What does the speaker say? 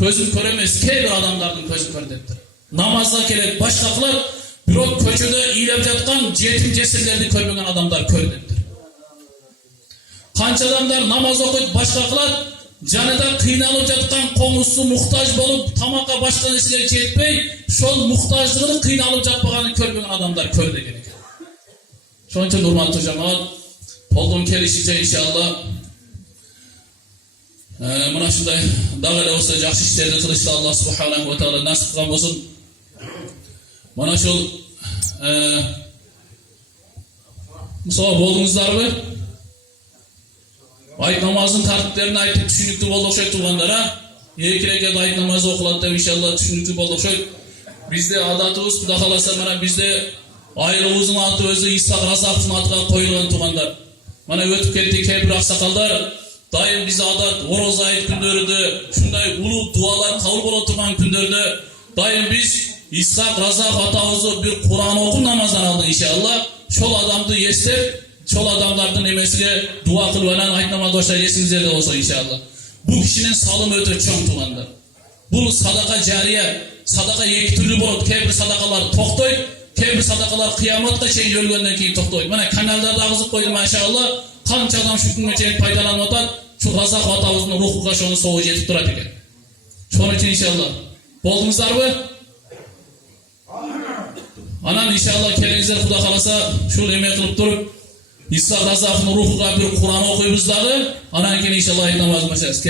Közüm köremez, keyber adamlardan közüm kördeptir. Namazda kelek başkaklar, bürok köçöde iyilep jatkan jetim jesirlerdi körmegen adamlar kördeptir. Kança adamlar namaz okuyup başkaklar, janıda kıynalıp jatkan koңusu muhtaç bolup tamaka başka nesiler jetpey, şol muhtaçlığını kıynalıp jatpagany körmegen adamlar körde gerek. Şoň üçin urmatly jamaat, polgun kelişince inşallah mına şunday dağıla olsa jakşı işlerdi kılıştı Allah subhanahu wa ta'ala nasip kılan bolsun. Mana şol musaba boldunuzlarmı? Ayet namazın tartiplerini aytıp düşünüklü boldu okşayt tuğanlara. Iki rekat ayet namazı okulat deb inşallah düşünüklü boldu okşayt. Bizde adatımız kuda kalasa mana bizde ayrılığımızın atı özü İshak Razak'ın atıga koyulgan tuğanlar. Mana ötüp kettik kebir aksakallar. Dayım bize adat oroz ayet gündörüdü. Şunday ulu dualar kabul bolup turgan gündörüdü. Dayım biz İshak Razak atamızı bir Kur'an oku namazdan aldı inşallah. Şol adamdı yestep, şol adamlardan emesiyle dua kılvanan ayet namazı başa yesinizler de olsa inşallah. Bu kişinin salım ötü çoğun tuğanlar. Bu sadaka cariye, sadaka iki türlü bolup kebir sadakalar toktoy, kebir sadakalar kıyamatla çeyin ölgönden keyin toktoy. Mana kanallarda ağzıp koydu maşallah. Kança adam şu günge çeyin paydalanmadan şu Razak atamızın ruhuga şonu soğu jetip durat eken. Şonun için inşallah. Boldunuzlar mı? Anan inşallah kelingizler Kuda kalasa şu emek kılıp durup İshak Razak'ın ruhuga bir Kur'an okuyup dağı anan keyin inşallah ayet namazı başlayız.